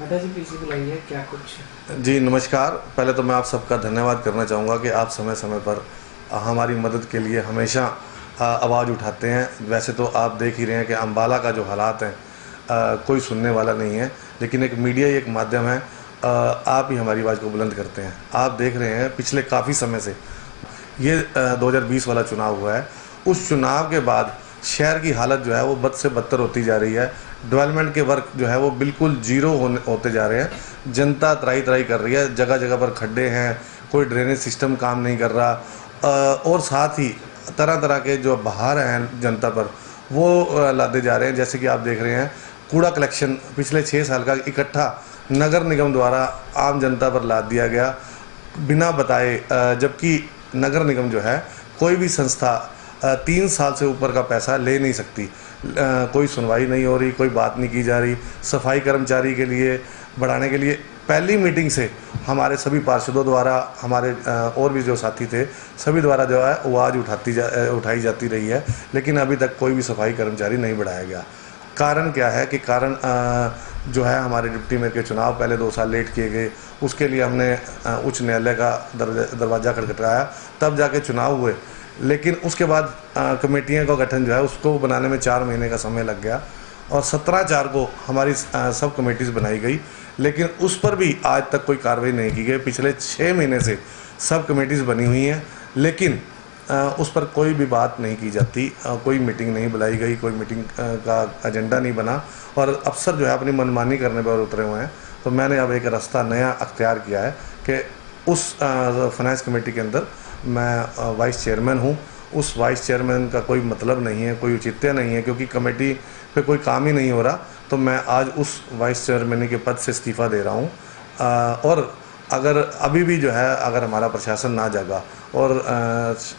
माता जी पीछे बुलाइए क्या कुछ। जी नमस्कार। पहले तो मैं आप सबका धन्यवाद करना चाहूँगा कि आप समय समय पर हमारी मदद के लिए हमेशा आवाज़ उठाते हैं। वैसे तो आप देख ही रहे हैं कि अम्बाला का जो हालात हैं, कोई सुनने वाला नहीं है, लेकिन एक मीडिया ही एक माध्यम है। आप ही हमारी आवाज़ को बुलंद करते हैं। आप देख रहे हैं पिछले काफ़ी समय से ये 2020 वाला चुनाव हुआ है। उस चुनाव के बाद शहर की हालत जो है वो बद से बदतर होती जा रही है। डेवलपमेंट के वर्क जो है वो बिल्कुल जीरो होते जा रहे हैं। जनता त्राही त्राही कर रही है, जगह जगह पर खड्डे हैं, कोई ड्रेनेज सिस्टम काम नहीं कर रहा। और साथ ही तरह तरह के जो बाहर हैं जनता पर वो लादे जा रहे हैं। जैसे कि आप देख रहे हैं कूड़ा कलेक्शन पिछले 6 साल का इकट्ठा नगर निगम द्वारा आम जनता पर लाद दिया गया बिना बताए। जबकि नगर निगम जो है कोई भी संस्था 3 साल से ऊपर का पैसा ले नहीं सकती। कोई सुनवाई नहीं हो रही, कोई बात नहीं की जा रही। सफाई कर्मचारी के लिए बढ़ाने के लिए पहली मीटिंग से हमारे सभी पार्षदों द्वारा, हमारे और भी जो साथी थे सभी द्वारा जो है आवाज़ उठाई जाती रही है, लेकिन अभी तक कोई भी सफाई कर्मचारी नहीं बढ़ाया गया। कारण क्या है कि कारण जो है हमारे डिप्टी मेयर के चुनाव पहले 2 साल लेट किए गए। उसके लिए हमने उच्च न्यायालय का दरवाज़ा खटखटाया, तब जाके चुनाव हुए। लेकिन उसके बाद कमेटियों का गठन जो है उसको बनाने में 4 महीने का समय लग गया और 17/4 को हमारी सब कमेटीज़ बनाई गई, लेकिन उस पर भी आज तक कोई कार्रवाई नहीं की गई। पिछले 6 महीने से सब कमेटीज़ बनी हुई हैं, लेकिन उस पर कोई भी बात नहीं की जाती। कोई मीटिंग नहीं बुलाई गई, कोई मीटिंग का एजेंडा नहीं बना और अफसर जो है अपनी मनमानी करने पर उतरे हुए हैं। तो मैंने अब एक रास्ता नया अख्तियार किया है कि उस फाइनेंस कमेटी के अंदर मैं वाइस चेयरमैन हूँ। उस वाइस चेयरमैन का कोई मतलब नहीं है, कोई औचित्य नहीं है, क्योंकि कमेटी पे कोई काम ही नहीं हो रहा। तो मैं आज उस वाइस चेयरमैन के पद से इस्तीफ़ा दे रहा हूँ। और अगर अभी भी जो है अगर हमारा प्रशासन ना जागा और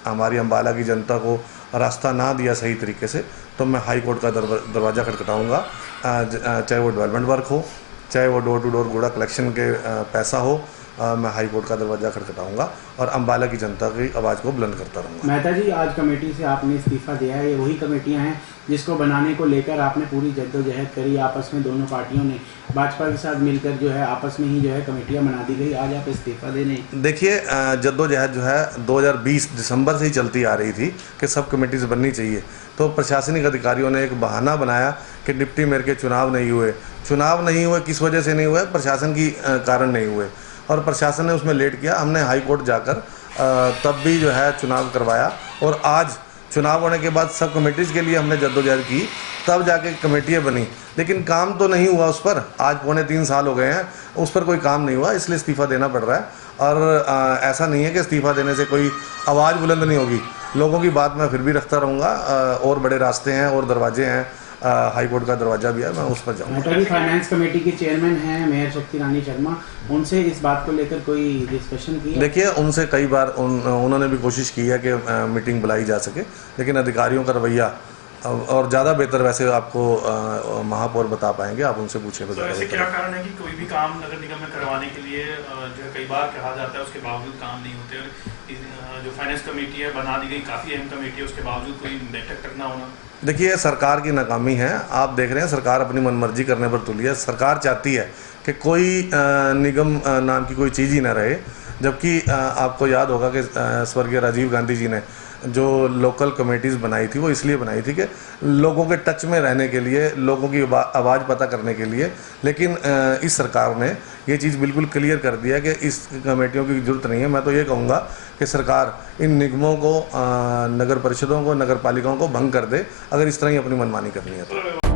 हमारी अम्बाला की जनता को रास्ता ना दिया सही तरीके से, तो मैं हाई कोर्ट का दरवाज़ा खटखटाऊँगा। चाहे वो डेवलपमेंट वर्क हो, चाहे वो डोर टू डोर कूड़ा कलेक्शन के पैसा हो। मैं हाई कोर्ट का दरवाज़ा खटखटाऊँगा और अम्बाला की जनता की आवाज़ को बुलंद करता रहूँगा। मेहता जी, आज कमेटी से आपने इस्तीफा दिया है, ये वही कमेटियां हैं जिसको बनाने को लेकर आपने पूरी जद्दोजहद करी। आपस में दोनों पार्टियों ने भाजपा के साथ मिलकर जो है आपस में ही जो है कमेटियां बना दी गई। आज आप इस्तीफा देने देखिए, जद्दोजहद जो है 2020 दिसंबर से ही चलती आ रही थी कि सब कमेटीज़ बननी चाहिए। तो प्रशासनिक अधिकारियों ने एक बहाना बनाया कि डिप्टी मेयर के चुनाव नहीं हुए। चुनाव नहीं हुए, किस वजह से नहीं हुए? प्रशासन की कारण नहीं हुए और प्रशासन ने उसमें लेट किया। हमने हाई कोर्ट जाकर तब भी जो है चुनाव करवाया और आज चुनाव होने के बाद सब कमेटीज़ के लिए हमने जद्दोजहद की, तब जाके कमेटियाँ बनी, लेकिन काम तो नहीं हुआ उस पर। आज 2.25 साल हो गए हैं, उस पर कोई काम नहीं हुआ, इसलिए इस्तीफ़ा देना पड़ रहा है। और ऐसा नहीं है कि इस्तीफ़ा देने से कोई आवाज़ बुलंद नहीं होगी। लोगों की बात मैं फिर भी रखता रहूँगा। और बड़े रास्ते हैं और दरवाजे हैं, हाई कोर्ट का दरवाज़ा भी है, मैं उस पर जाऊँगा। मेहता जी फाइनेंस कमेटी के चेयरमैन हैं मेयर शक्ति रानी शर्मा, उनसे इस बात को लेकर कोई डिस्कशन की? देखिए, उनसे कई बार उन्होंने भी कोशिश की है कि मीटिंग बुलाई जा सके, लेकिन अधिकारियों का रवैया और ज़्यादा बेहतर वैसे आपको महापौर बता पाएंगे, आप उनसे पूछे तो ऐसे क्या कारण है कि कोई भी काम नगर निगम में करवाने के लिए जो है कई बार कहा जाता है, उसके बावजूद काम नहीं होते? और जो फाइनेंस कमेटी है बना दी गई, काफ़ी अहम कमेटी है, उसके बावजूद कोई बैठक तक ना होना? देखिए, सरकार की नाकामी है। आप देख रहे हैं सरकार अपनी मनमर्जी करने पर तुली है। सरकार चाहती है कि कोई निगम नाम की कोई चीज़ ही ना रहे। जबकि आपको याद होगा कि स्वर्गीय राजीव गांधी जी ने जो लोकल कमेटीज़ बनाई थी वो इसलिए बनाई थी कि लोगों के टच में रहने के लिए, लोगों की आवाज़ पता करने के लिए। लेकिन इस सरकार ने ये चीज़ बिल्कुल क्लियर कर दिया कि इस कमेटियों की ज़रूरत नहीं है। मैं तो ये कहूँगा कि सरकार इन निगमों को, नगर परिषदों को, नगर पालिकाओं को भंग कर दे, अगर इस तरह ही अपनी मनमानी करनी है तो।